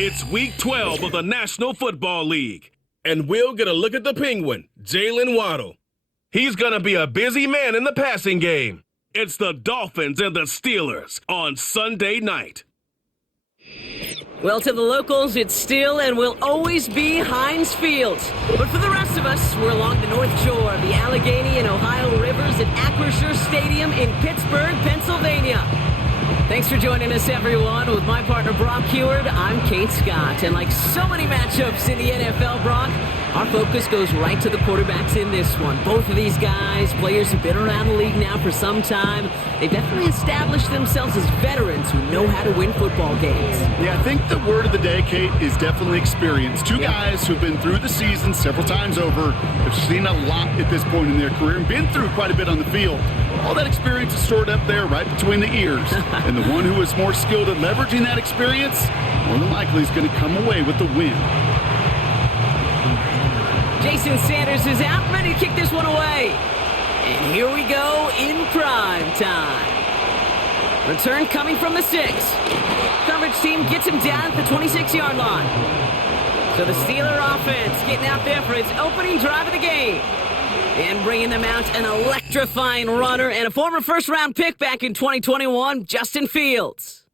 It's Week 12 of the National Football League, and we'll get a look at the Penguin, Jalen Waddle. He's going to be a busy man in the passing game. It's the Dolphins and the Steelers on Sunday night. Well, to the locals, it's still and will always be Heinz Field. But for the rest of us, we're along the North Shore of the Allegheny and Ohio Rivers at Acrisure Stadium in Pittsburgh, Pennsylvania. Thanks for joining us, everyone. With my partner, Brock Heward, I'm Kate Scott. And like so many matchups in the NFL, Brock, our focus goes right to the quarterbacks in this one. Both of these guys, players who've been around the league now for some time, they've definitely established themselves as veterans who know how to win football games. Yeah, I think the word of the day, Kate, is definitely experience. Two guys who've been through the season several times over, have seen a lot at this point in their career, and been through quite a bit on the field. All that experience is stored up there right between the ears. And the one who is more skilled at leveraging that experience, more than likely is going to come away with the win. Jason Sanders is out, ready to kick this one away. And here we go in prime time. Return coming from the 6. Coverage team gets him down at the 26-yard line. So the Steeler offense getting out there for its opening drive of the game. And bringing them out an electrifying runner and a former first-round pick back in 2021, Justin Fields.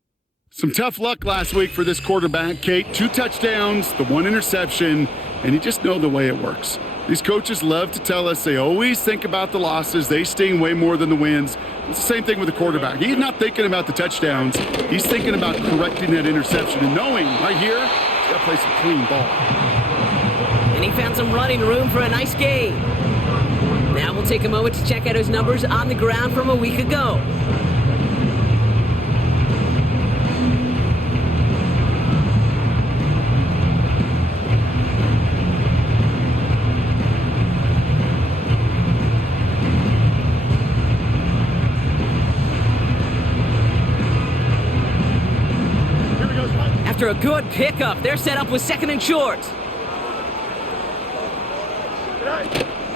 Some tough luck last week for this quarterback, Kate. 2 touchdowns, the 1 interception, and you just know the way it works. These coaches love to tell us they always think about the losses. They sting way more than the wins. It's the same thing with the quarterback. He's not thinking about the touchdowns. He's thinking about correcting that interception and knowing right here, he's got to play some clean ball. And he found some running room for a nice game. Now we'll take a moment to check out his numbers on the ground from a week ago. After a good pickup, they're set up with 2nd and short.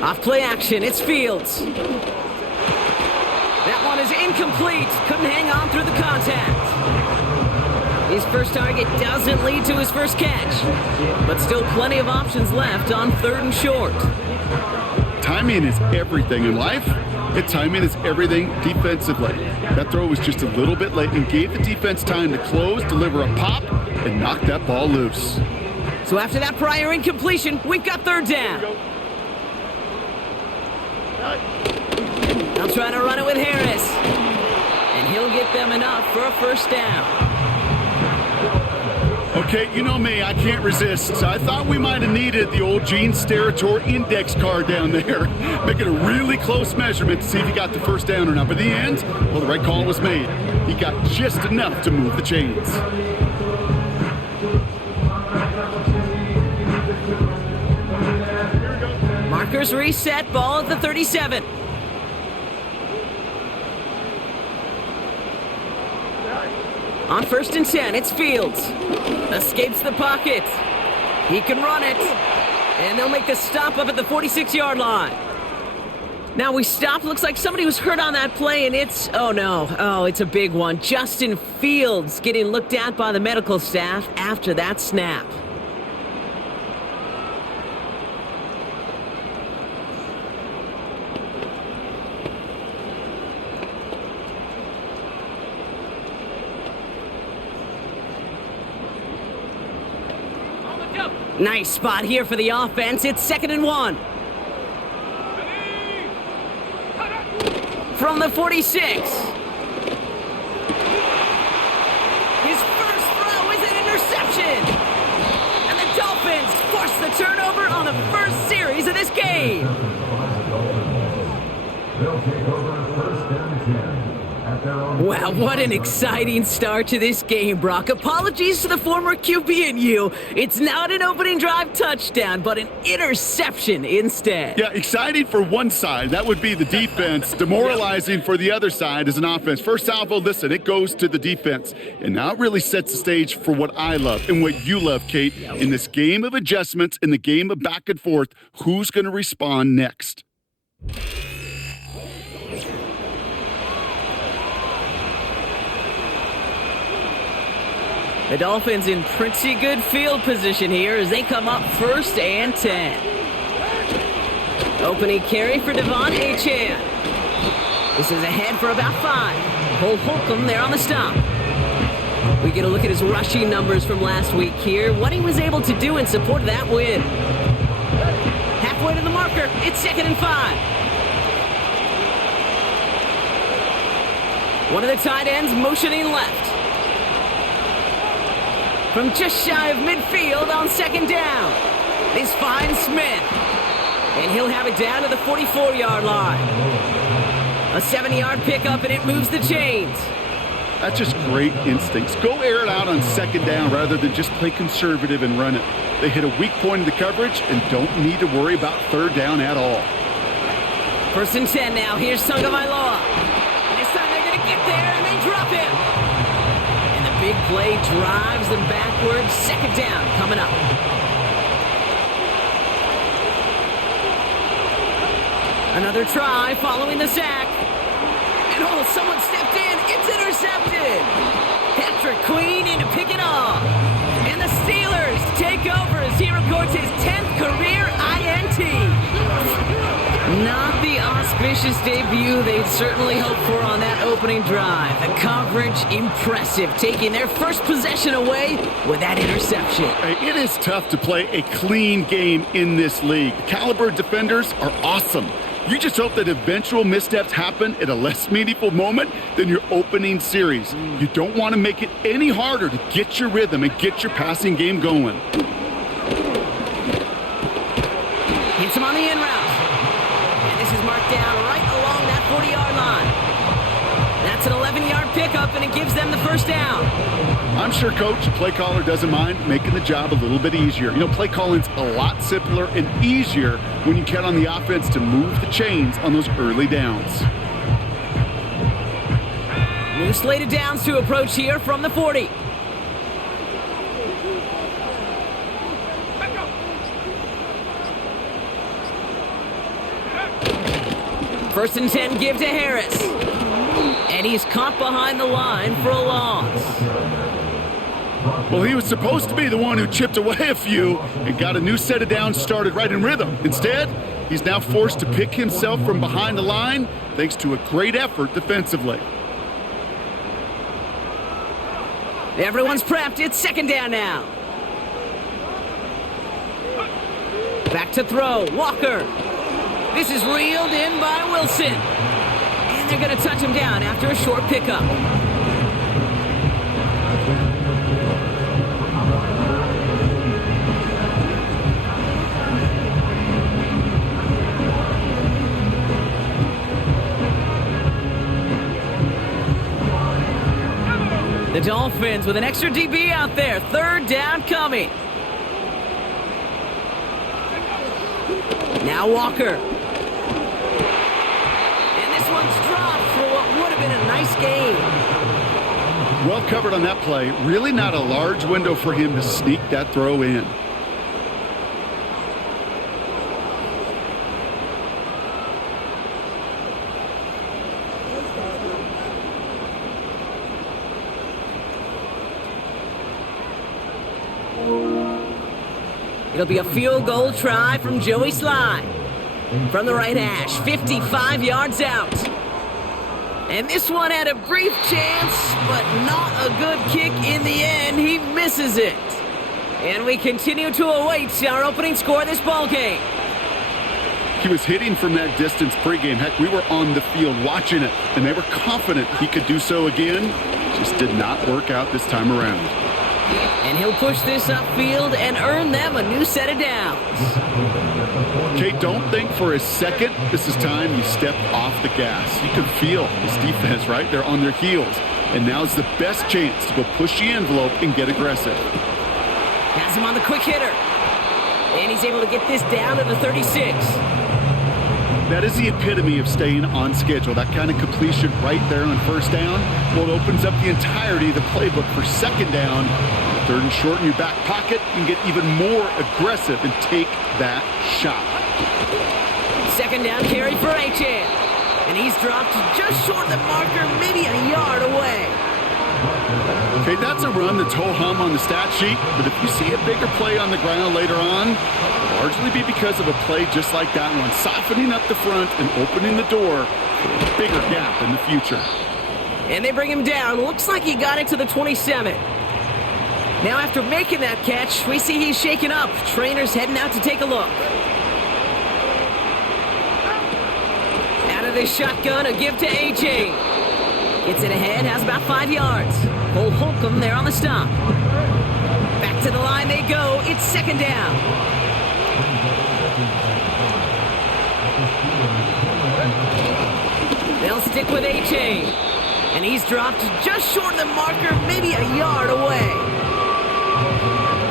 Off play action, it's Fields. That one is incomplete. Couldn't hang on through the contact. His first target doesn't lead to his first catch, but still plenty of options left on 3rd and short. Timing is everything in life. And timing is everything defensively. That throw was just a little bit late and gave the defense time to close, deliver a pop, and knock that ball loose. So after that prior incompletion, we've got 3rd down. They'll try to run it with Harris. And he'll get them enough for a first down. Okay, you know me, I can't resist. So I thought we might have needed the old Gene Steratore index card down there, making a really close measurement to see if he got the first down or not. But in the end, well, the right call was made. He got just enough to move the chains. Markers reset, ball at the 37. On 1st and 10, it's Fields. Escapes the pocket. He can run it. And they'll make the stop up at the 46-yard line. Now we stop. Looks like somebody was hurt on that play, and it's, oh no. Oh, it's a big one. Justin Fields getting looked at by the medical staff after that snap. Nice spot here for the offense. It's 2nd and 1. From the 46. His first throw is an interception. And the Dolphins force the turnover on the first series of this game. They'll take over 1st and 10. Wow, what an exciting start to this game, Brock. Apologies to the former QB and you. It's not an opening drive touchdown, but an interception instead. Yeah, exciting for one side. That would be the defense. Demoralizing for the other side as an offense. First salvo, listen, it goes to the defense. And now it really sets the stage for what I love and what you love, Kate. In this game of adjustments, in the game of back and forth, who's going to respond next? The Dolphins in pretty good field position here as they come up 1st and 10. Opening carry for Devon Achane. This is ahead for about 5. Cole Holcomb there on the stop. We get a look at his rushing numbers from last week here, what he was able to do in support of that win. Halfway to the marker, it's 2nd and 5. One of the tight ends motioning left. From just shy of midfield on 2nd down. This finds Smith. And he'll have it down to the 44-yard line. A 70-yard pickup, and it moves the chains. That's just great instincts. Go air it out on 2nd down rather than just play conservative and run it. They hit a weak point in the coverage and don't need to worry about 3rd down at all. 1st and 10 now. Here's Tagovailoa. This time they're going to get there, and they drop him. And the big play drives them backwards. 2nd down coming up. Another try following the sack. And someone stepped in. It's intercepted. Patrick Queen in to pick it off. And the Steelers take over as he records his 10th career INT. Not the auspicious debut they'd certainly hoped for on that opening drive. The coverage, impressive, taking their first possession away with that interception. It is tough to play a clean game in this league. The caliber defenders are awesome. You just hope that eventual missteps happen at a less meaningful moment than your opening series. You don't want to make it any harder to get your rhythm and get your passing game going. Hits him on the in route. And this is marked down right along that 40-yard line. That's an 11-yard pickup, and it gives them the 1st down. I'm sure Coach, play caller, doesn't mind making the job a little bit easier. You know, play calling's a lot simpler and easier when you count on the offense to move the chains on those early downs. New slated downs to approach here from the 40. First and 10 give to Harris. And he's caught behind the line for a loss. Well, he was supposed to be the one who chipped away a few and got a new set of downs started right in rhythm. Instead, he's now forced to pick himself from behind the line thanks to a great effort defensively. Everyone's prepped. It's 2nd down now. Back to throw. Walker. This is reeled in by Wilson. And they're going to touch him down after a short pickup. The Dolphins with an extra DB out there. 3rd down coming. Now Walker. And this one's dropped for what would have been a nice gain. Well covered on that play. Really not a large window for him to sneak that throw in. It'll be a field goal try from Joey Sly. From the right hash, 55 yards out. And this one had a brief chance, but not a good kick in the end. He misses it. And we continue to await our opening score of this ball game. He was hitting from that distance pregame. Heck, we were on the field watching it, and they were confident he could do so again. Just did not work out this time around. And he'll push this upfield and earn them a new set of downs. Okay, don't think for a second this is time you step off the gas. You can feel this defense, right? They're on their heels. And now's the best chance to go push the envelope and get aggressive. Has him on the quick hitter. And he's able to get this down to the 36. That is the epitome of staying on schedule. That kind of completion right there on 1st down. Well, it opens up the entirety of the playbook for 2nd down. 3rd and short in your back pocket. You can get even more aggressive and take that shot. 2nd down carry for Achane. And he's dropped just short of the marker, maybe a yard away. Okay, that's a run that's ho-hum on the stat sheet, but if you see a bigger play on the ground later on, it'll largely be because of a play just like that one, softening up the front and opening the door for a bigger gap in the future. And they bring him down. Looks like he got it to the 27. Now after making that catch, we see he's shaken up. Trainer's heading out to take a look. Out of this shotgun, a give to A.J. Gets it ahead, has about 5 yards. Cole Holcomb there on the stop. Back to the line they go. It's second down. They'll stick with A.J. And he's dropped just short of the marker, maybe a yard away.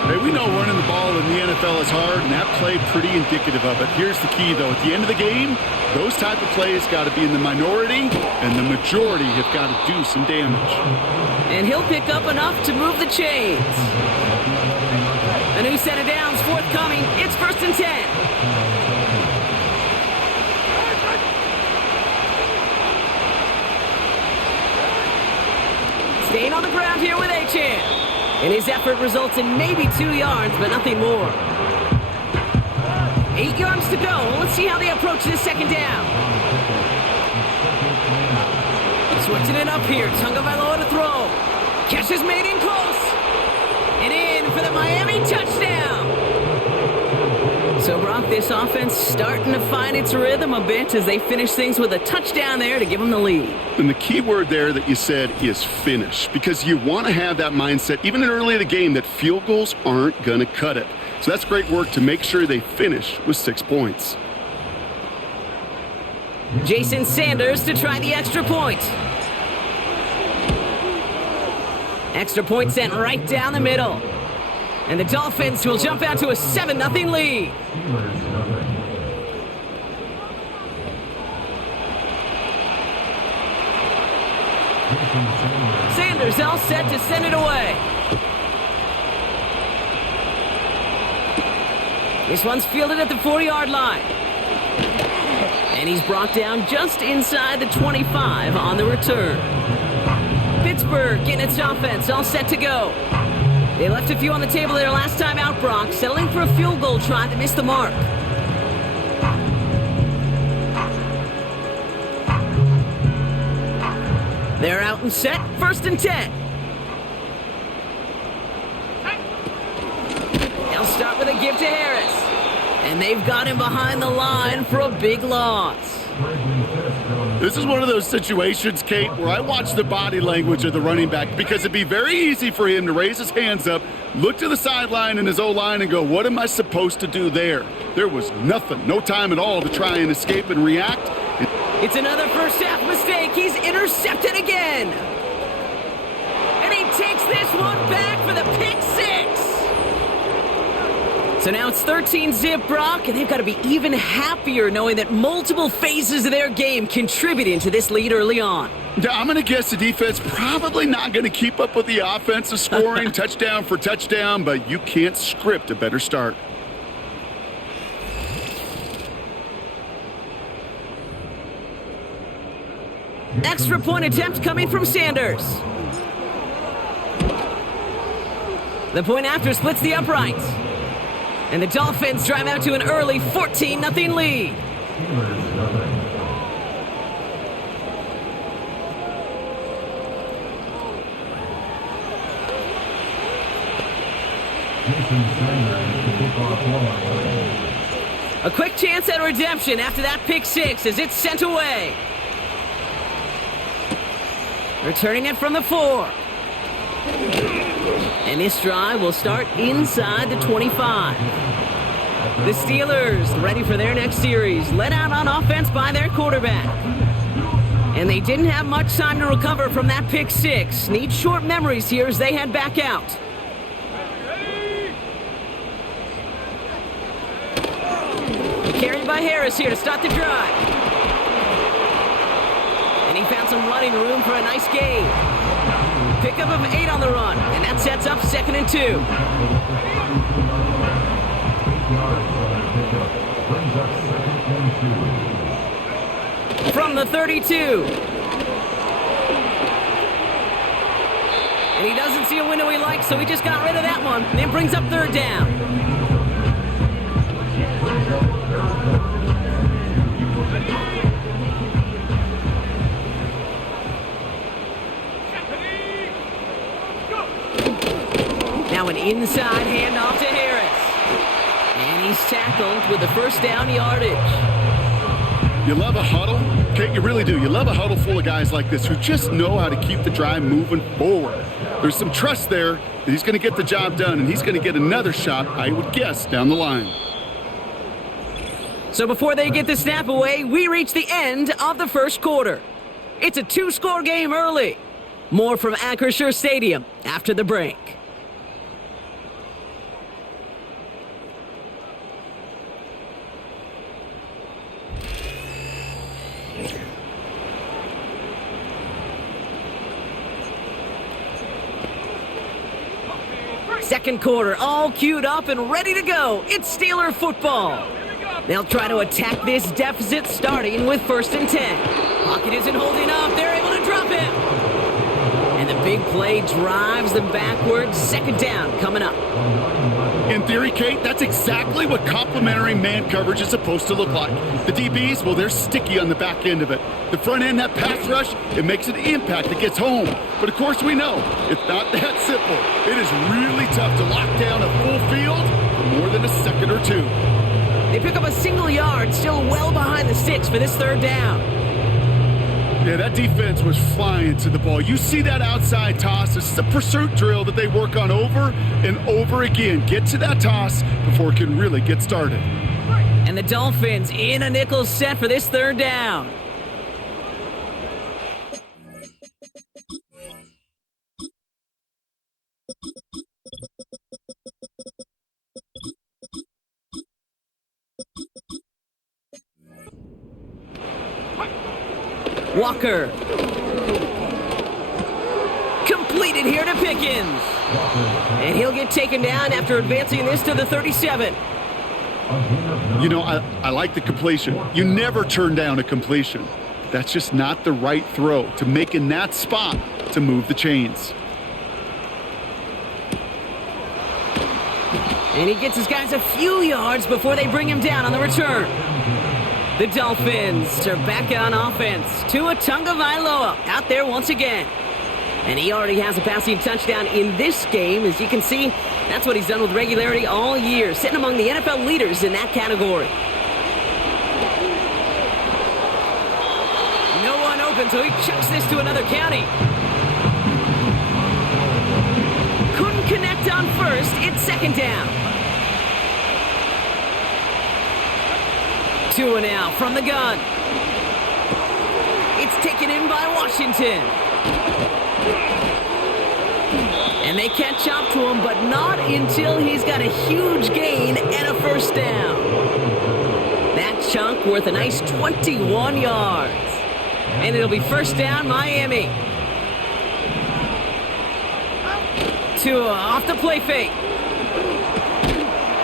Hey, we know running the ball in the NFL is hard, and that play pretty indicative of it. Here's the key, though. At the end of the game, those type of plays got to be in the minority, and the majority have got to do some damage. And he'll pick up enough to move the chains. A new set of downs forthcoming. It's 1st and 10. Staying on the ground here with Achane. And his effort results in maybe 2 yards, but nothing more. 8 yards to go. Let's see how they approach this second down. Switching it up here. Tagovailoa to throw. Catch is made in close. And in for the Miami touchdown. So, Brock, this offense starting to find its rhythm a bit as they finish things with a touchdown there to give them the lead. And the key word there that you said is finish, because you want to have that mindset, even early in the game, that field goals aren't going to cut it. So that's great work to make sure they finish with 6 points. Jason Sanders to try the extra point. Extra point sent right down the middle. And the Dolphins will jump out to a 7-0 lead. Sanders all set to send it away. This one's fielded at the 40-yard line. And he's brought down just inside the 25 on the return. Pittsburgh getting its offense all set to go. They left a few on the table there last time out, Brock, settling for a field goal try that missed the mark. They're out and set, 1st and 10. They'll start with a give to Harris. And they've got him behind the line for a big loss. This is one of those situations, Kate, where I watch the body language of the running back, because it'd be very easy for him to raise his hands up, look to the sideline in his O-line and go, what am I supposed to do there? There was nothing, no time at all to try and escape and react. It's another first half mistake. He's intercepted again. And he takes this one back for the pick six. So now it's 13-zip, Brock, and they've got to be even happier knowing that multiple phases of their game contributing to this lead early on. Yeah, I'm going to guess the defense probably not going to keep up with the offensive scoring touchdown for touchdown, but you can't script a better start. Extra point attempt coming from Sanders. The point after splits the uprights. And the Dolphins drive out to an early 14-0 lead. A quick chance at redemption after that pick six as it's sent away. Returning it from the 4. And this drive will start inside the 25. The Steelers ready for their next series, led out on offense by their quarterback. And they didn't have much time to recover from that pick six. Need short memories here as they head back out. Carried by Harris here to start the drive. And he found some running room for a nice gain. Pickup of 8 on the run, and that sets up 2nd and 2. From the 32. And he doesn't see a window he likes, so he just got rid of that one. And it brings up third down. Now an inside handoff to Harris. And he's tackled with the first down yardage. You love a huddle? Kate, you really do. You love a huddle full of guys like this who just know how to keep the drive moving forward. There's some trust there that he's going to get the job done, and he's going to get another shot, I would guess, down the line. So before they get the snap away, we reach the end of the first quarter. It's a 2-score game early. More from Acrisure Stadium after the break. Second quarter, all queued up and ready to go. It's Steeler football. They'll try to attack this deficit starting with 1st and 10. Pocket isn't holding up. They're able to drop him. And the big play drives them backwards. 2nd down coming up. In theory, Kate, that's exactly what complementary man coverage is supposed to look like. The DBs, well, they're sticky on the back end of it. The front end, that pass rush, it makes an impact that gets home. But of course we know, it's not that simple. It is really tough to lock down a full field for more than a second or two. They pick up a single yard, still well behind the sticks for this 3rd down. Yeah, that defense was flying to the ball. You see that outside toss. This is a pursuit drill that they work on over and over again. Get to that toss before it can really get started. And the Dolphins in a nickel set for this 3rd down. Walker. Completed here to Pickens. And he'll get taken down after advancing this to the 37. You know, I like the completion. You never turn down a completion. That's just not the right throw to make in that spot to move the chains. And he gets his guys a few yards before they bring him down on the return. The Dolphins are back on offense. Tua Tagovailoa out there once again. And he already has a passing touchdown in this game. As you can see, that's what he's done with regularity all year, sitting among the NFL leaders in that category. No one open, so he chucks this to another county. Couldn't connect on first. It's 2nd down. Tua now from the gun. It's taken in by Washington. And they catch up to him, but not until he's got a huge gain and a 1st down. That chunk worth a nice 21 yards. And it'll be 1st down, Miami. Tua off the play fake.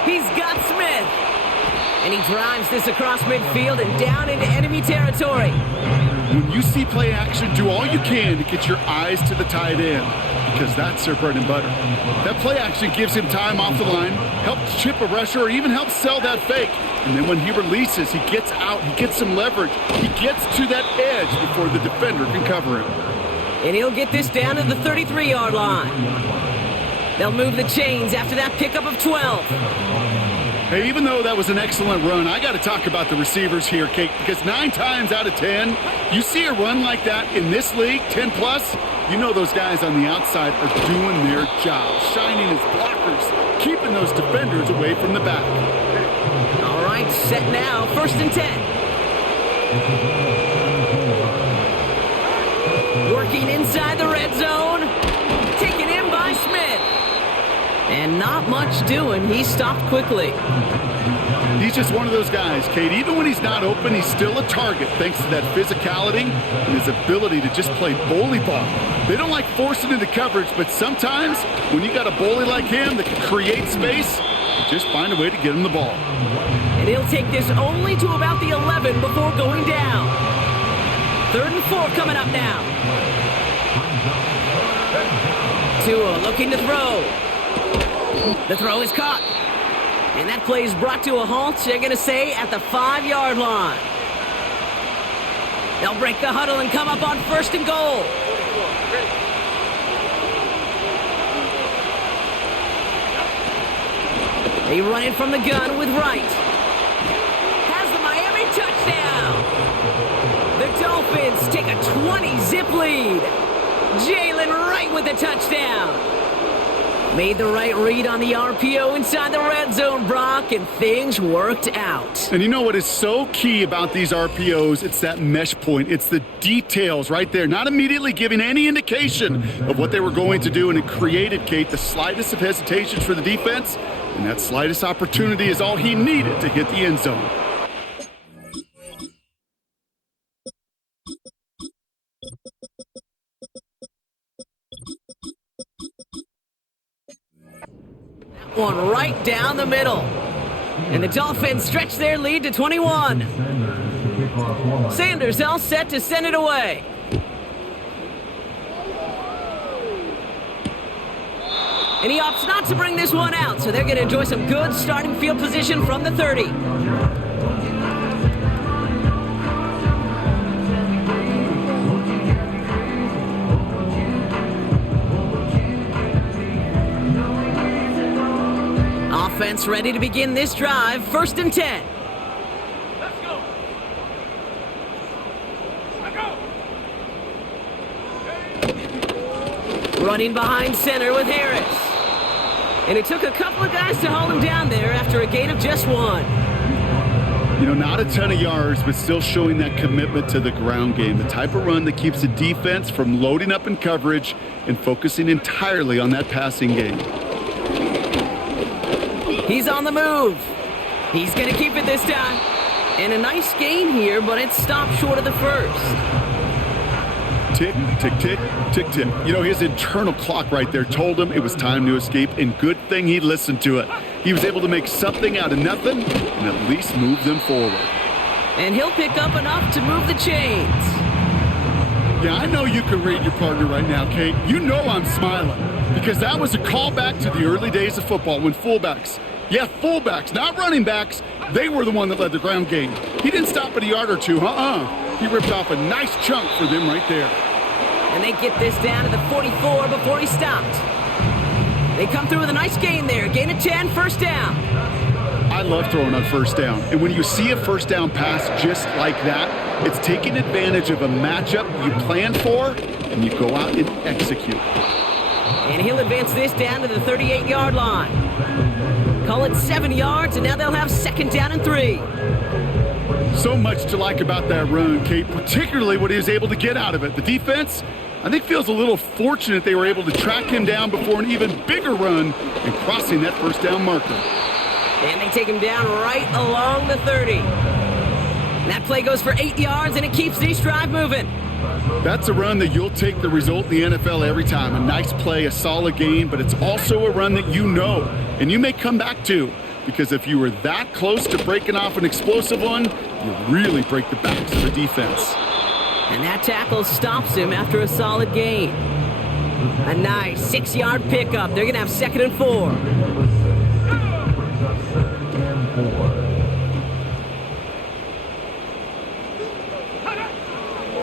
He's got Smith. And he drives this across midfield and down into enemy territory. When you see play action, do all you can to get your eyes to the tight end, because that's their bread and butter. That play action gives him time off the line, helps chip a rusher, or even helps sell that fake. And then when he releases, he gets out, he gets some leverage. He gets to that edge before the defender can cover him. And he'll get this down to the 33-yard line. They'll move the chains after that pickup of 12. Hey, even though that was an excellent run, I got to talk about the receivers here, Kate, because 9 times out of 10, you see a run like that in this league, 10 plus, you know those guys on the outside are doing their job, shining as blockers, keeping those defenders away from the back. All right, set now, 1st and 10. Working inside the red zone, taken in by Smith. And not much doing. He stopped quickly. He's just one of those guys, Kate. Even when he's not open, he's still a target thanks to that physicality and his ability to just play bully ball. They don't like forcing into coverage, but sometimes when you got a bully like him that can create space, you just find a way to get him the ball. And he'll take this only to about the 11 before going down. 3rd and 4 coming up now. Tua looking to throw. The throw is caught. And that play is brought to a halt, they're going to say, at the 5-yard line. They'll break the huddle and come up on 1st and goal. They run it from the gun with Wright. Has the Miami touchdown. The Dolphins take a 20-zip lead. Jalen Wright with the touchdown. Made the right read on the RPO inside the red zone, Brock, and things worked out. And you know what is so key about these RPOs? It's that mesh point. It's the details right there, not immediately giving any indication of what they were going to do, and it created, Kate, the slightest of hesitations for the defense, and that slightest opportunity is all he needed to hit the end zone. One right down the middle. And the Dolphins stretch their lead to 21. Sanders all set to send it away. And he opts not to bring this one out, so they're going to enjoy some good starting field position from the 30. Offense ready to begin this drive. 1st and 10. Let's go. Let's go. Running behind center with Harris. And it took a couple of guys to hold him down there after a gain of just 1. You know, not a ton of yards, but still showing that commitment to the ground game. The type of run that keeps the defense from loading up in coverage and focusing entirely on that passing game. He's on the move. He's going to keep it this time. And a nice gain here, but it stopped short of the first. Tick, tick, tick, tick, tick. You know, his internal clock right there told him it was time to escape, and good thing he listened to it. He was able to make something out of nothing and at least move them forward. And he'll pick up enough to move the chains. Yeah, I know you can read your partner right now, Kate. You know I'm smiling because that was a callback to the early days of football when fullbacks, not running backs, they were the one that led the ground game. He didn't stop at a yard or two, He ripped off a nice chunk for them right there. And they get this down to the 44 before he stopped. They come through with a nice gain there. Gain of 10, 1st down. I love throwing on 1st down. And when you see a 1st down pass just like that, it's taking advantage of a matchup you plan for, and you go out and execute. And he'll advance this down to the 38-yard line. Call it 7 yards, and now they'll have 2nd down and 3. So much to like about that run, Kate, particularly what he was able to get out of it. The defense, I think, feels a little fortunate they were able to track him down before an even bigger run and crossing that 1st down marker. And they take him down right along the 30. That play goes for 8 yards, and it keeps this drive moving. That's a run that you'll take the result in the NFL every time. A nice play, a solid gain, but it's also a run that you know and you may come back to, because if you were that close to breaking off an explosive one, you really break the backs of the defense. And that tackle stops him after a solid gain. A nice 6-yard pickup. They're going to have 2nd and 4.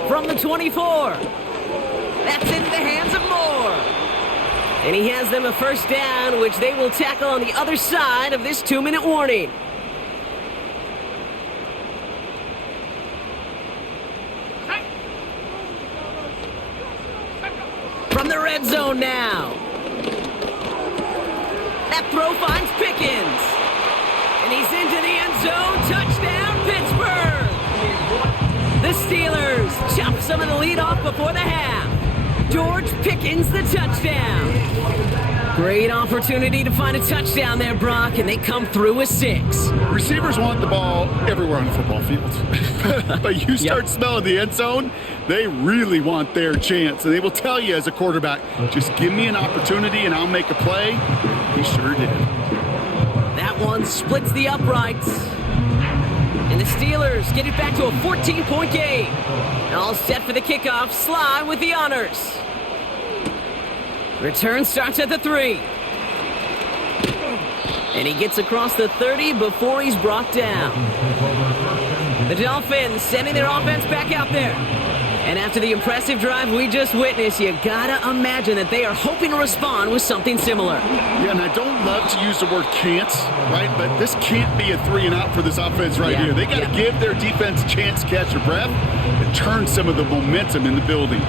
From the 24. That's into the hands of Moore. And he has them a 1st down, which they will tackle on the other side of this 2-minute warning. From the red zone now. That throw finds Pickens. And he's into the end zone. Touchdown, Pittsburgh. The Steelers chop some of the lead off before the half. George Pickens, the touchdown. Great opportunity to find a touchdown there, Brock, and they come through with 6. Receivers want the ball everywhere on the football field. But you start smelling the end zone, they really want their chance. And they will tell you as a quarterback, just give me an opportunity and I'll make a play. He sure did. That one splits the uprights. And the Steelers get it back to a 14-point game. All set for the kickoff. Sly with the honors. Return starts at the 3. And he gets across the 30 before he's brought down. The Dolphins sending their offense back out there. And after the impressive drive we just witnessed, you gotta imagine that they are hoping to respond with something similar. Yeah, and I don't love to use the word can't, right? But this can't be a 3-and-out for this offense right here. They got to give their defense a chance to catch their breath and turn some of the momentum in the building.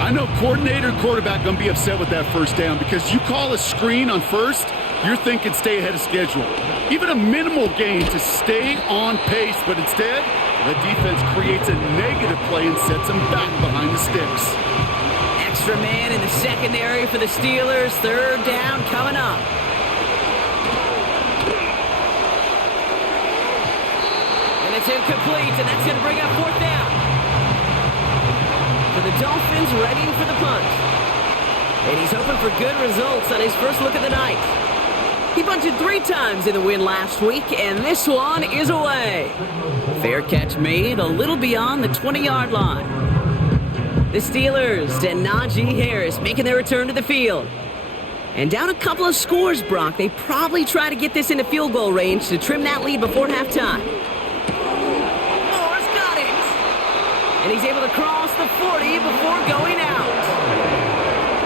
I know coordinator and quarterback going to be upset with that first down because you call a screen on first, you're thinking stay ahead of schedule. Even a minimal gain to stay on pace, but instead, the defense creates a negative play and sets them back behind the sticks. Extra man in the secondary for the Steelers. Third down coming up. And it's incomplete, and that's going to bring up fourth down. For the Dolphins, readying for the punt. And he's hoping for good results on his first look at the night. He bunted 3 times in the win last week, and this one is away. Fair catch made a little beyond the 20-yard line. The Steelers and Najee Harris making their return to the field. And down a couple of scores, Brock. They probably try to get this into field goal range to trim that lead before halftime. Moore's got it. And he's able to cross the 40 before going out.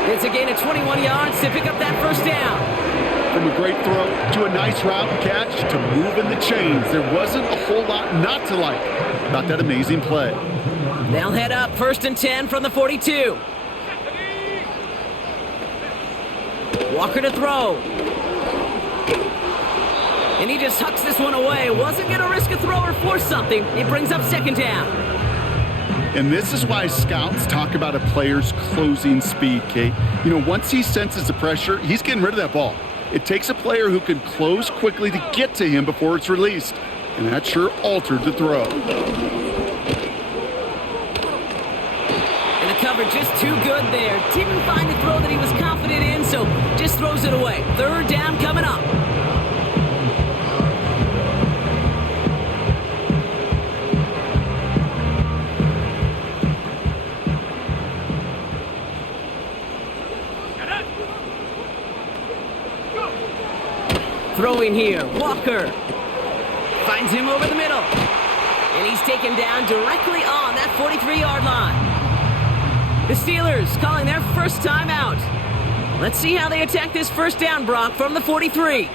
It's a gain of 21 yards to pick up that first down. From a great throw to a nice route and catch to moving the chains. There wasn't a whole lot not to like about that amazing play. They'll head up 1st and 10 from the 42. Walker to throw. And he just hucks this one away. Wasn't going to risk a throw or force something. It brings up 2nd down. And this is why scouts talk about a player's closing speed, Kate. You know, once he senses the pressure, he's getting rid of that ball. It takes a player who can close quickly to get to him before it's released. And that sure altered the throw. And the cover just too good there. Didn't find the throw that he was confident in, so just throws it away. 3rd down coming up. Throwing here, Walker finds him over the middle, and he's taken down directly on that 43-yard line. The Steelers calling their first timeout. Let's see how they attack this first down, Brock, from the 43.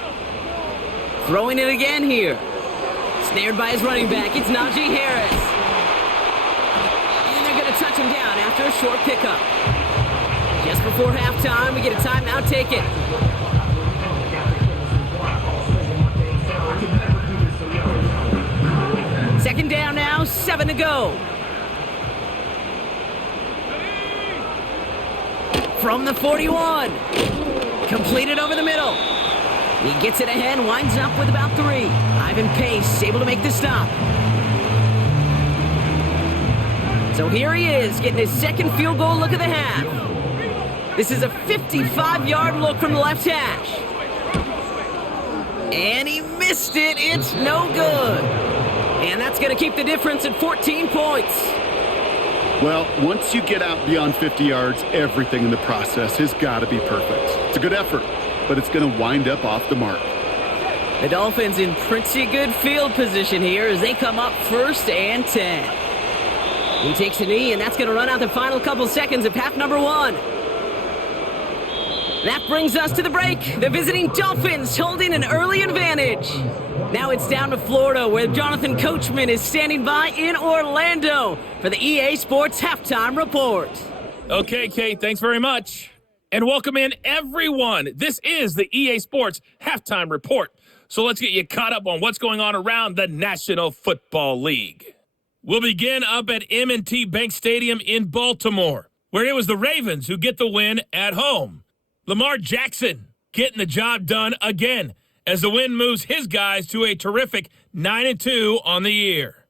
Throwing it again here. Snared by his running back, it's Najee Harris. And they're going to touch him down after a short pickup. Just before halftime, we get a timeout, take it. 2nd down now, 7 to go. From the 41. Completed over the middle. He gets it ahead, winds up with about 3. Ivan Pace able to make the stop. So here he is, getting his 2nd field goal look of the half. This is a 55-yard look from the left hash. And he missed it. It's no good. And that's going to keep the difference at 14 points. Well, once you get out beyond 50 yards, everything in the process has got to be perfect. It's a good effort, but it's going to wind up off the mark. The Dolphins in pretty good field position here as they come up 1st and 10. He takes a knee, and that's going to run out the final couple seconds of half number 1. That brings us to the break. The visiting Dolphins holding an early advantage. Now it's down to Florida, where Jonathan Coachman is standing by in Orlando for the EA Sports Halftime Report. Okay, Kate, thanks very much. And welcome in, everyone. This is the EA Sports Halftime Report. So let's get you caught up on what's going on around the National Football League. We'll begin up at M&T Bank Stadium in Baltimore, where it was the Ravens who get the win at home. Lamar Jackson getting the job done again as the win moves his guys to a terrific 9-2 on the year.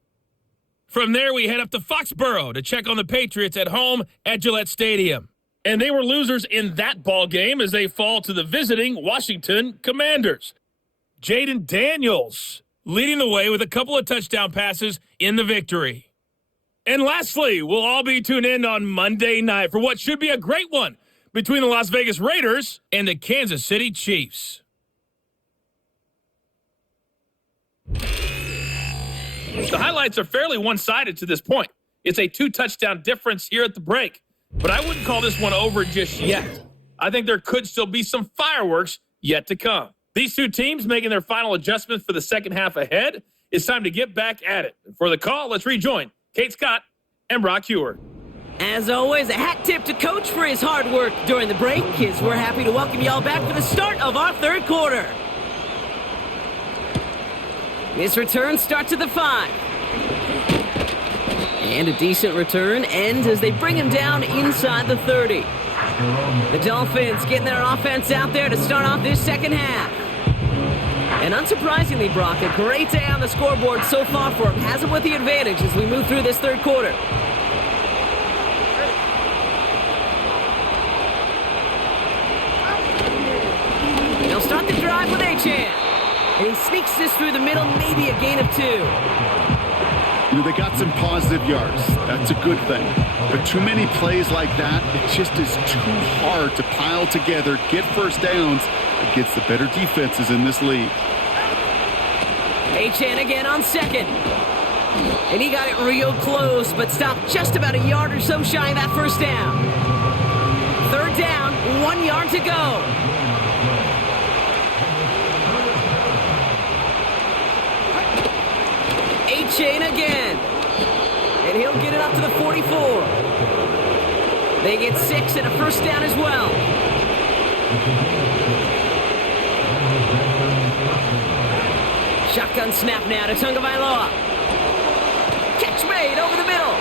From there, we head up to Foxborough to check on the Patriots at home at Gillette Stadium. And they were losers in that ball game as they fall to the visiting Washington Commanders. Jaden Daniels leading the way with a couple of touchdown passes in the victory. And lastly, we'll all be tuned in on Monday night for what should be a great one between the Las Vegas Raiders and the Kansas City Chiefs. The highlights are fairly one-sided to this point. It's a 2-touchdown difference here at the break, but I wouldn't call this one over just yet. I think there could still be some fireworks yet to come. These two teams making their final adjustments for the second half ahead. It's time to get back at it. For the call, let's rejoin Kate Scott and Brock Hewer. As always, a hat tip to Coach for his hard work during the break, as we're happy to welcome y'all back for the start of our third quarter. This return starts at the 5. And a decent return ends as they bring him down inside the 30. The Dolphins getting their offense out there to start off this second half. And unsurprisingly, Brock, a great day on the scoreboard so far for him. Has him with the advantage as we move through this third quarter. They'll start the drive with Achane. And he sneaks this through the middle, maybe a gain of 2. You know, they got some positive yards. That's a good thing. But too many plays like that, it just is too hard to pile together, get first downs against the better defenses in this league. Achane again on second. And he got it real close, but stopped just about a yard or so shy of that first down. Third down, 1 yard to go. Achane again. And he'll get it up to the 44. They get 6 and a first down as well. Shotgun snap now to Tagovailoa. Catch made over the middle.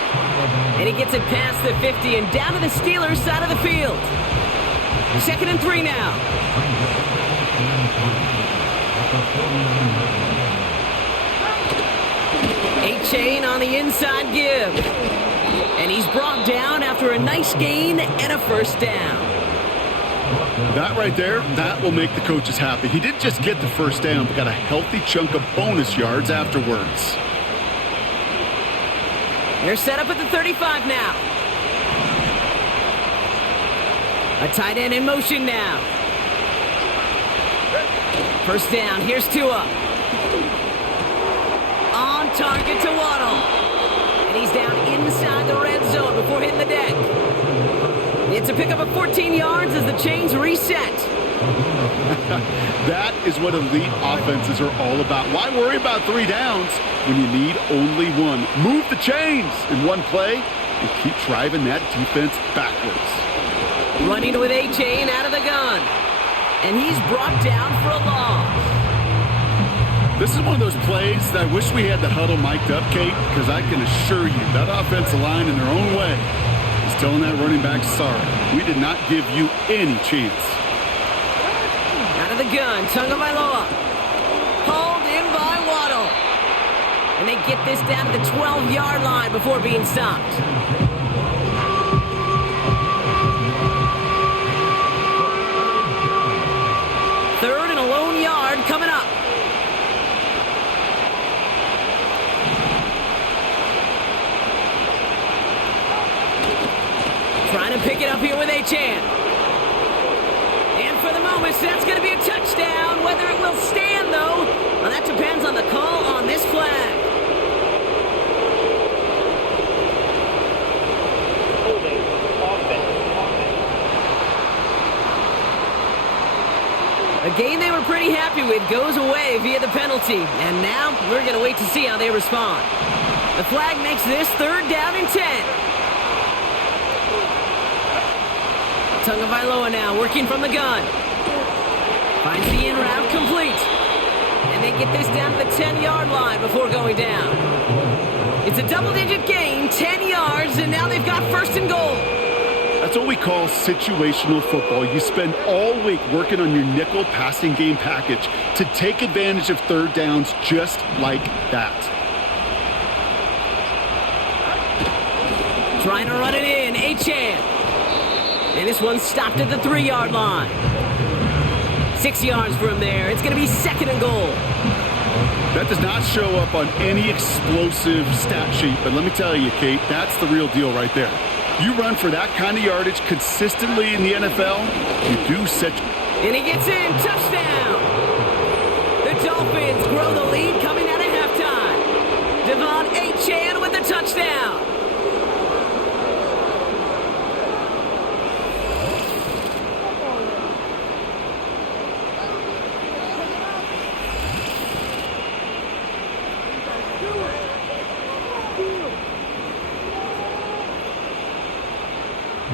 And he gets it past the 50 and down to the Steelers' side of the field. 2nd and 3 now. Achane on the inside give. And he's brought down after a nice gain and a first down. That right there, that will make the coaches happy. He didn't just get the first down, but got a healthy chunk of bonus yards afterwards. They're set up at the 35 now. A tight end in motion now. First down, here's Tua. On target to Waddle. And he's down inside the red zone before hitting the deck. It's a pickup of 14 yards as the chains reset. That is what elite offenses are all about. Why worry about 3 downs when you need only 1? Move the chains in one play and keep driving that defense backwards. Running with Achane out of the gun. And he's brought down for a loss. This is one of those plays that I wish we had the huddle mic'd up, Kate, because I can assure you that offensive line in their own way is telling that running back, sorry, we did not give you any chance. Out of the gun, Tagovailoa. Hauled in by Waddle. And they get this down to the 12-yard line before being stopped. Third and a lone yard coming up. Trying to pick it up here with Achane. And for the moment, that's going to be a touchdown. Whether it will stand, though, well, that depends on the call on this flag. A game they were pretty happy with goes away via the penalty. And now we're going to wait to see how they respond. The flag makes this 3rd down and 10. Tagovailoa now working from the gun. Finds the in route complete. And they get this down to the 10-yard line before going down. It's a double-digit gain, 10 yards, and now they've got 1st and goal. That's what we call situational football. You spend all week working on your nickel passing game package to take advantage of 3rd downs just like that. Trying to run it in, Achane. And this one's stopped at the 3-yard line. 6 yards from there. It's going to be 2nd and goal. That does not show up on any explosive stat sheet, but let me tell you, Kate, that's the real deal right there. You run for that kind of yardage consistently in the NFL, you do set. And he gets in. Touchdown. The Dolphins grow the lead coming out of halftime. Devon Achane with the touchdown.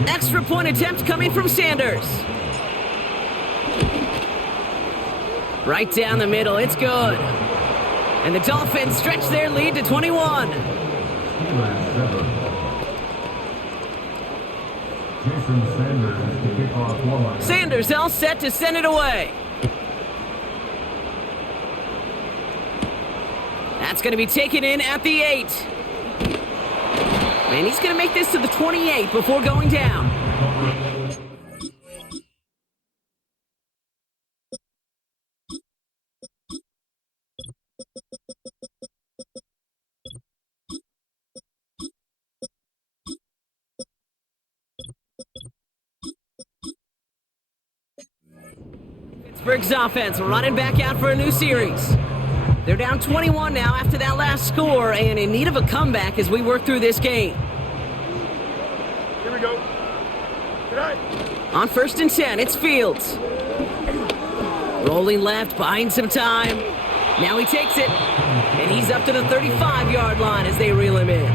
Extra point attempt coming from Sanders. Right down the middle, it's good. And the Dolphins stretch their lead to 21. Jason Sanders is the kickoff line. Sanders all set to send it away. That's going to be taken in at the 8. And he's going to make this to the 28 before going down. Pittsburgh's offense running back out for a new series. They're down 21 now after that last score and in need of a comeback as we work through this game. Here we go. Tonight. On 1st and 10, it's Fields. Rolling left, buying some time. Now he takes it, and he's up to the 35-yard line as they reel him in.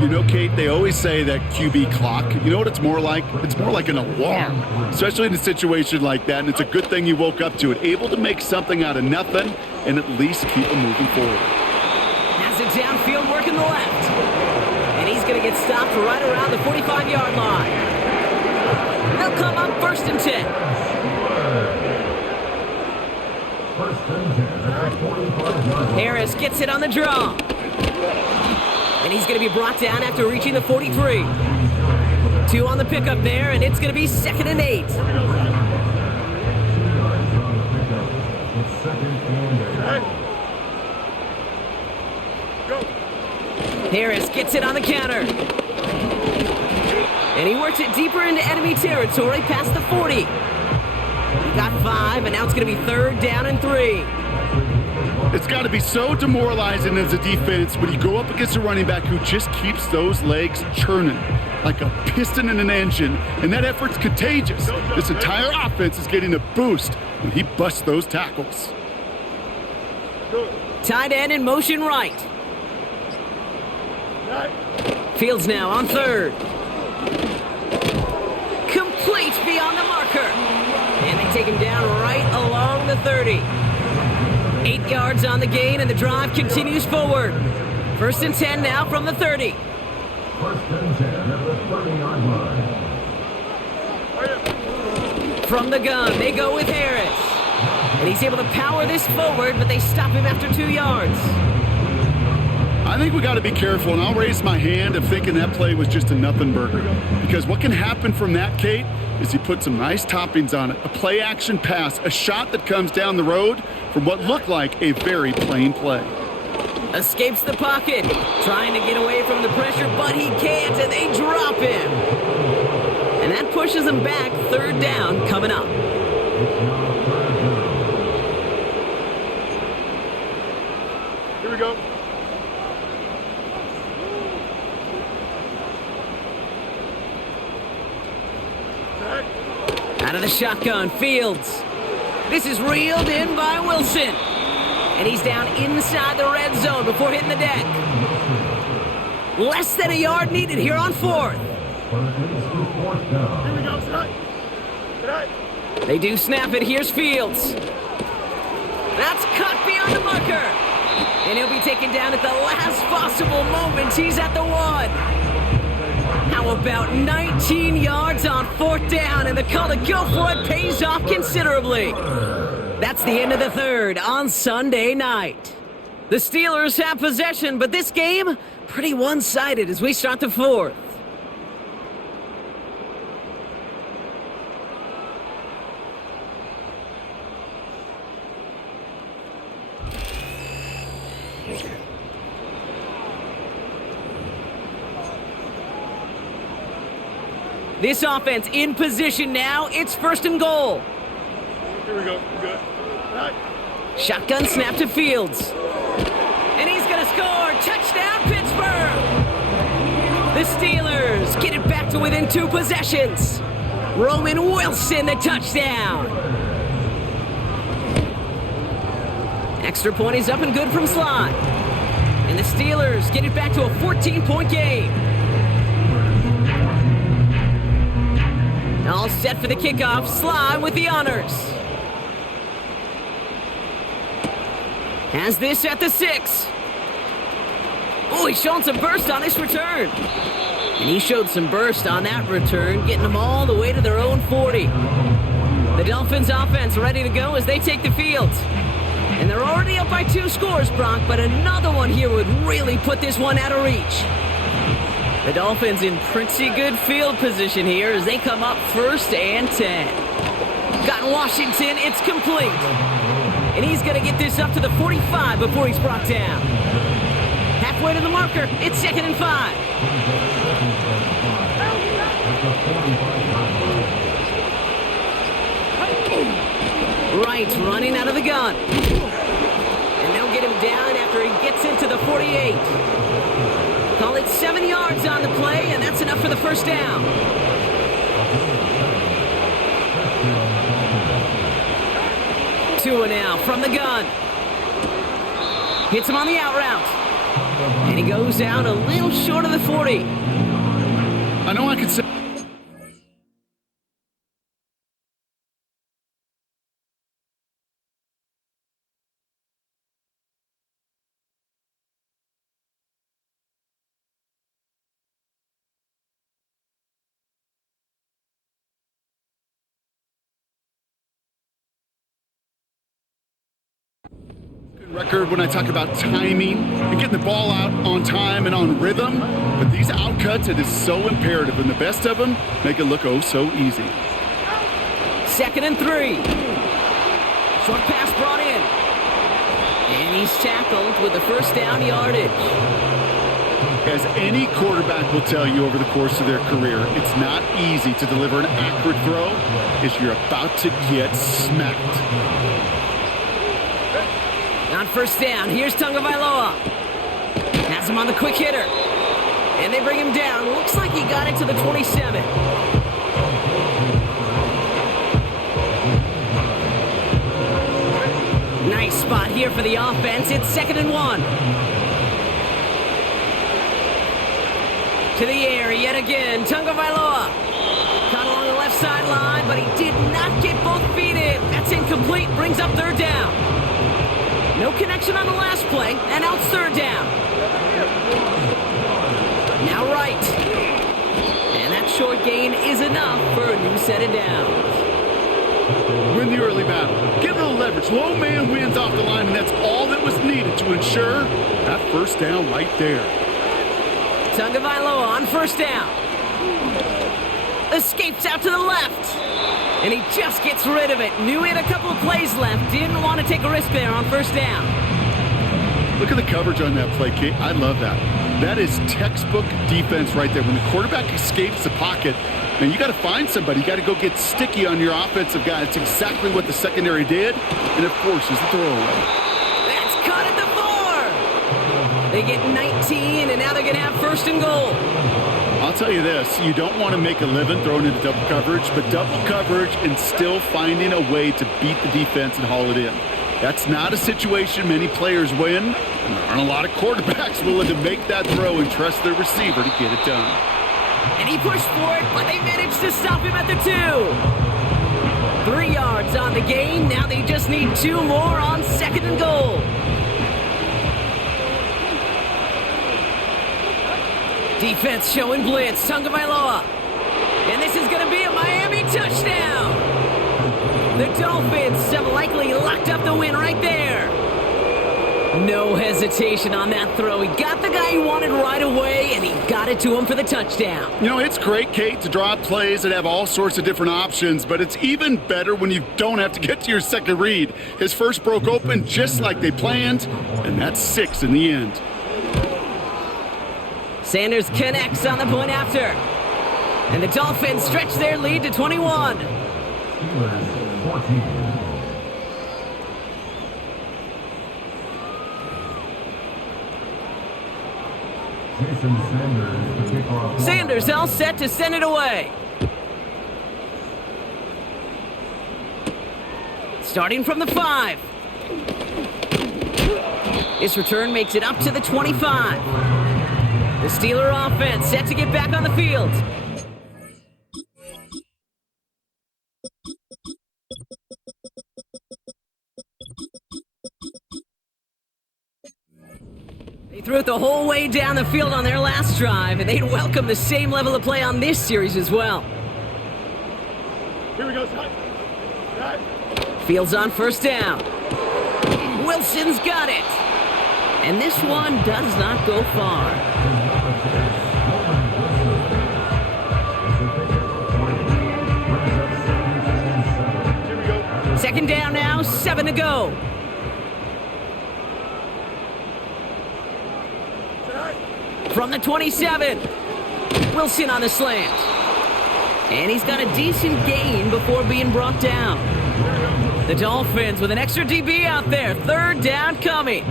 You know, Kate, they always say that QB clock, you know what it's more like? It's more like an alarm, especially in a situation like that, and it's a good thing you woke up to it. Able to make something out of nothing and at least keep them moving forward. Has it downfield, working the left. And he's going to get stopped right around the 45-yard line. They'll come up 1st and 10. First and 10 at the 45-yard line. Harris gets it on the draw. And he's going to be brought down after reaching the 43. 2 on the pickup there, and it's going to be 2nd and 8. It's 2nd and 8. Harris gets it on the counter. And he works it deeper into enemy territory past the 40. He got 5, and now it's going to be 3rd down and 3. It's got to be so demoralizing as a defense when you go up against a running back who just keeps those legs churning like a piston in an engine, and that effort's contagious. This entire offense is getting a boost when he busts those tackles. Tight end in motion right. Fields now on 3rd. Complete beyond the marker. And they take him down right along the 30. 8 yards on the gain, and the drive continues forward. 1st and 10 now from the 30. First and 10 at the 30-yard line. From the gun, they go with Harris. And he's able to power this forward, but they stop him after 2 yards. I think we got to be careful, and I'll raise my hand of thinking that play was just a nothing burger. Because what can happen from that, Kate, is he put some nice toppings on it. A play-action pass, a shot that comes down the road from what looked like a very plain play. Escapes the pocket, trying to get away from the pressure, but he can't, and they drop him. And that pushes him back. 3rd down coming up. Here we go. Out of the shotgun, Fields. This is reeled in by Wilson. And he's down inside the red zone before hitting the deck. Less than a yard needed here on 4th. Here we go, tonight. They do snap it. Here's Fields. That's cut beyond the marker. And he'll be taken down at the last possible moment. He's at the 1. How about 19 yards on 4th down, and the call to go for it pays off considerably. That's the end of the 3rd on Sunday night. The Steelers have possession, but this game, pretty one-sided as we start the 4th. This offense in position now. It's 1st and goal. Here we go. Good. Shotgun snap to Fields. And he's going to score. Touchdown, Pittsburgh. The Steelers get it back to within 2 possessions. Roman Wilson, the touchdown. Extra point is up and good from Sly. And the Steelers get it back to a 14-point game. All set for the kickoff. Sly with the honors. Has this at the 6. Oh, he's showing some burst on this return. And he showed some burst on that return, getting them all the way to their own 40. The Dolphins offense ready to go as they take the field. And they're already up by 2 scores, Brock, but another one here would really put this one out of reach. The Dolphins in pretty good field position here as they come up 1st and 10. Got Washington, it's complete. And he's going to get this up to the 45 before he's brought down. Halfway to the marker, it's 2nd and 5. Wright running out of the gun. And they'll get him down after he gets into the 48. Call it 7 yards on the play, and that's enough for the 1st down. Tua now from the gun. Hits him on the out route. And he goes out a little short of the 40. I know I could say. Record when I talk about timing and getting the ball out on time and on rhythm, but these outcuts, it is so imperative, and the best of them make it look oh so easy. 2nd and 3. Short pass brought in. And he's tackled with the 1st down yardage. As any quarterback will tell you over the course of their career, it's not easy to deliver an accurate throw as you're about to get smacked. On 1st down, here's Tagovailoa. Has him on the quick hitter. And they bring him down. Looks like he got it to the 27. Nice spot here for the offense. It's 2nd and 1. To the air yet again. Tagovailoa. Caught along the left sideline, but he did not get both feet in. That's incomplete. Brings up 3rd down. No connection on the last play, and now it's 3rd down. Now Wright. And that short gain is enough for a new set of downs. Win the early battle. Get a little leverage. Low man wins off the line, and that's all that was needed to ensure that 1st down right there. Tagovailoa on 1st down. Escapes out to the left. And he just gets rid of it. Knew he had a couple of plays left. Didn't want to take a risk there on 1st down. Look at the coverage on that play, Kate. I love that. That is textbook defense right there. When the quarterback escapes the pocket, man, you got to find somebody. You got to go get sticky on your offensive guy. That's exactly what the secondary did, and it forces the throwaway. That's caught at the 4. They get 19, and now they're going to have 1st and goal. I'll tell you this, you don't want to make a living throwing into double coverage, but double coverage and still finding a way to beat the defense and haul it in. That's not a situation many players win, and there aren't a lot of quarterbacks willing to make that throw and trust their receiver to get it done. And he pushed for it, but they managed to stop him at the 2. 3 yards on the gain. Now they just need 2 more on 2nd and goal. Defense showing blitz. Tagovailoa. And this is going to be a Miami touchdown. The Dolphins have likely locked up the win right there. No hesitation on that throw. He got the guy he wanted right away, and he got it to him for the touchdown. You know, it's great, Kate, to draw up plays that have all sorts of different options, but it's even better when you don't have to get to your second read. His first broke open just like they planned, and that's 6 in the end. Sanders connects on the point after. And the Dolphins stretch their lead to 21. Steelers 14. Jason Sanders, the kickoff. Sanders all set to send it away. Starting from the 5. This return makes it up to the 25. The Steeler offense set to get back on the field. They threw it the whole way down the field on their last drive, and they'd welcome the same level of play on this series as well. Here we go, Scott. Fields on first down. Wilson's got it. And this one does not go far. Here we go. Second down now, 7 to go. From the 27. Wilson on the slant. And he's got a decent gain before being brought down. The Dolphins with an extra DB out there. Third down coming.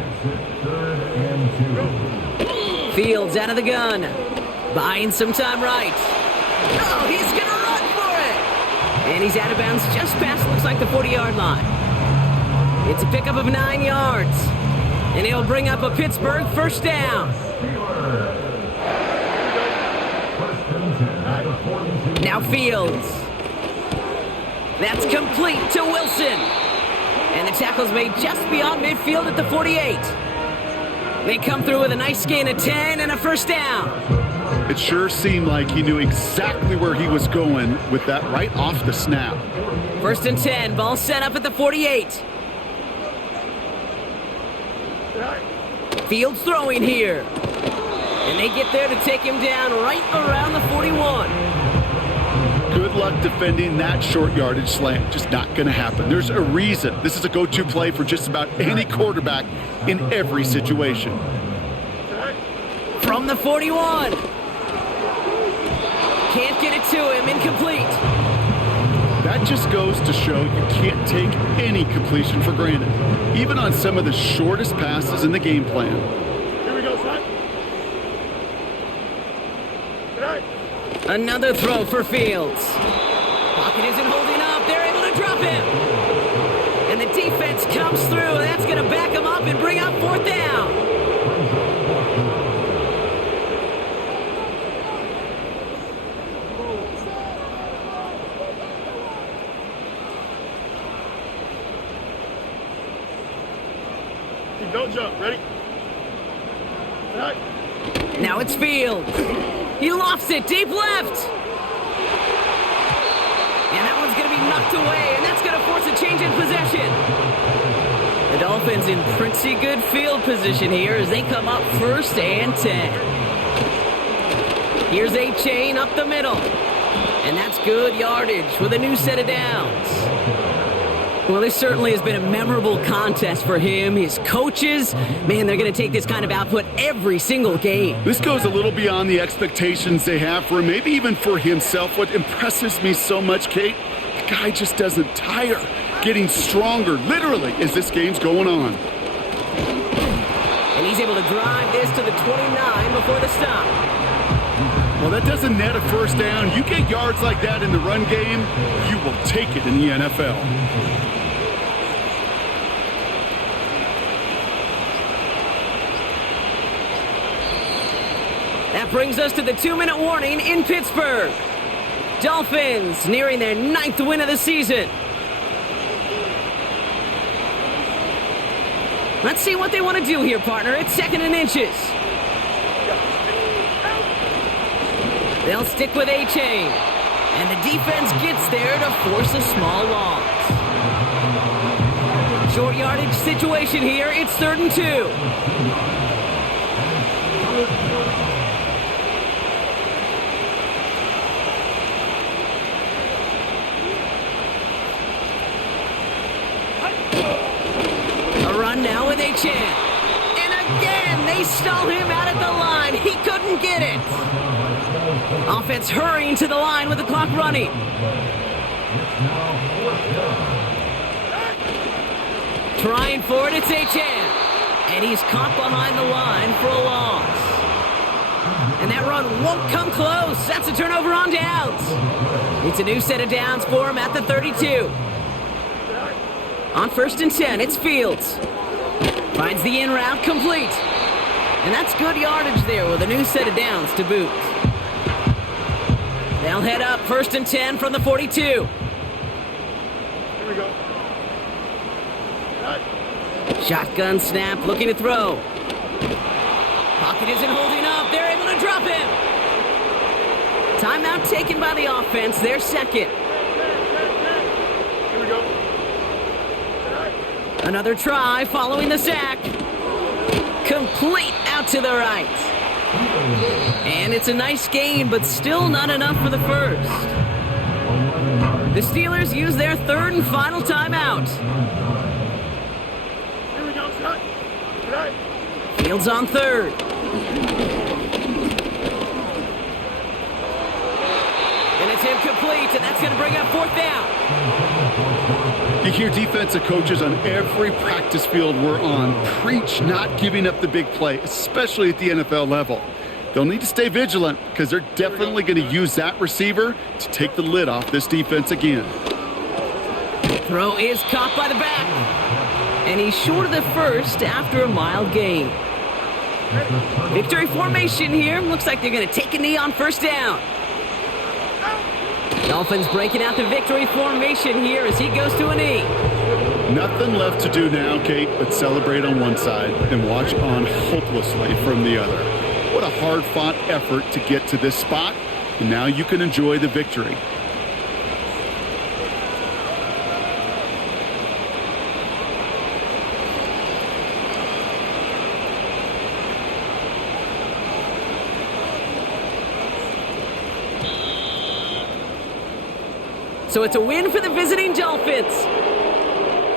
Fields out of the gun. Buying some time right. Oh, he's going to run for it. And he's out of bounds just past, looks like, the 40-yard line. It's a pickup of 9 yards. And he'll bring up a Pittsburgh first down. Now Fields. That's complete to Wilson. And the tackle's made just beyond midfield at the 48. They come through with a nice gain of 10 and a first down. It sure seemed like he knew exactly where he was going with that right off the snap. First and 10, ball set up at the 48. Fields throwing here. And they get there to take him down right around the 41. Good luck defending that short yardage slant. Just not going to happen. There's a reason. This is a go-to play for just about any quarterback in every situation. From the 41. Can't get it to him. Incomplete. That just goes to show you can't take any completion for granted, even on some of the shortest passes in the game plan. Here we go, son. Another throw for Fields. Pocket isn't holding up. They're able to drop him. And the defense comes through. That's going to back him up and bring up fourth down. Don't jump. Ready? Now it's Fields. He lofts it deep left. And that one's going to be knocked away, and that's going to force a change in possession. The Dolphins in pretty good field position here as they come up first and 10. Here's a chain up the middle. And that's good yardage with a new set of downs. Well, this certainly has been a memorable contest for him. His coaches, man, they're going to take this kind of output every single game. This goes a little beyond the expectations they have for him, maybe even for himself. What impresses me so much, Kate, the guy just doesn't tire, getting stronger, literally, as this game's going on. And he's able to drive this to the 29 before the stop. Well, that doesn't net a first down. You get yards like that in the run game, you will take it in the NFL. That brings us to the 2-minute warning in Pittsburgh. Dolphins nearing their 9th win of the season. Let's see what they want to do here, partner. It's 2nd and inches. They'll stick with A-chain. And the defense gets there to force a small loss. Short yardage situation here. It's 3rd and 2. Now with A-chain. And again, they stall him out at the line. He couldn't get it. Offense hurrying to the line with the clock running. Trying for it, it's Achan. And he's caught behind the line for a loss. And that run won't come close. That's a turnover on downs. It's a new set of downs for him at the 32. On 1st and 10, it's Fields. Finds the in route complete. And that's good yardage there with a new set of downs to boot. They'll head up 1st and 10 from the 42. Here we go. Shotgun snap, looking to throw. Pocket isn't holding up. They're able to drop him. Timeout taken by the offense. Their second. Here we go. Another try following the sack. Complete out to the right. And it's a nice gain, but still not enough for the first. The Steelers use their 3rd and final timeout. Here we go, Scott. Fields on 3rd. And it's incomplete, and that's going to bring up 4th down. You hear defensive coaches on every practice field we're on preach not giving up the big play, especially at the NFL level. They'll need to stay vigilant because they're definitely going to use that receiver to take the lid off this defense again. Throw is caught by the back. And he's short of the first after a mild gain. Victory formation here. Looks like they're going to take a knee on 1st down. Dolphins breaking out the victory formation here as he goes to a knee. Nothing left to do now, Kate, but celebrate on one side and watch on hopelessly from the other. What a hard-fought effort to get to this spot, and now you can enjoy the victory. So it's a win for the visiting Dolphins.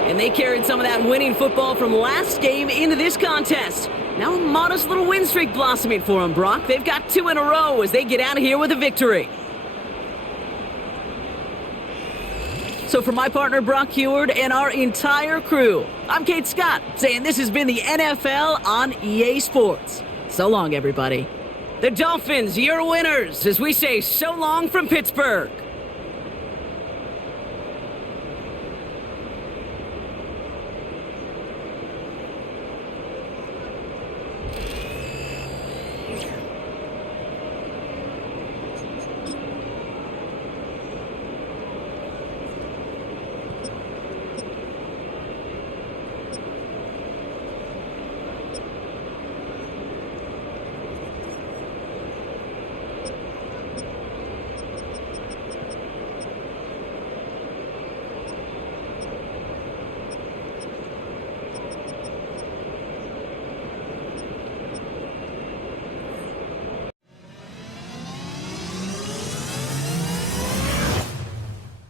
And they carried some of that winning football from last game into this contest. Now a modest little win streak blossoming for them, Brock. They've got 2 in a row as they get out of here with a victory. So for my partner, Brock Heward, and our entire crew, I'm Kate Scott, saying this has been the NFL on EA Sports. So long, everybody. The Dolphins, your winners, as we say so long from Pittsburgh.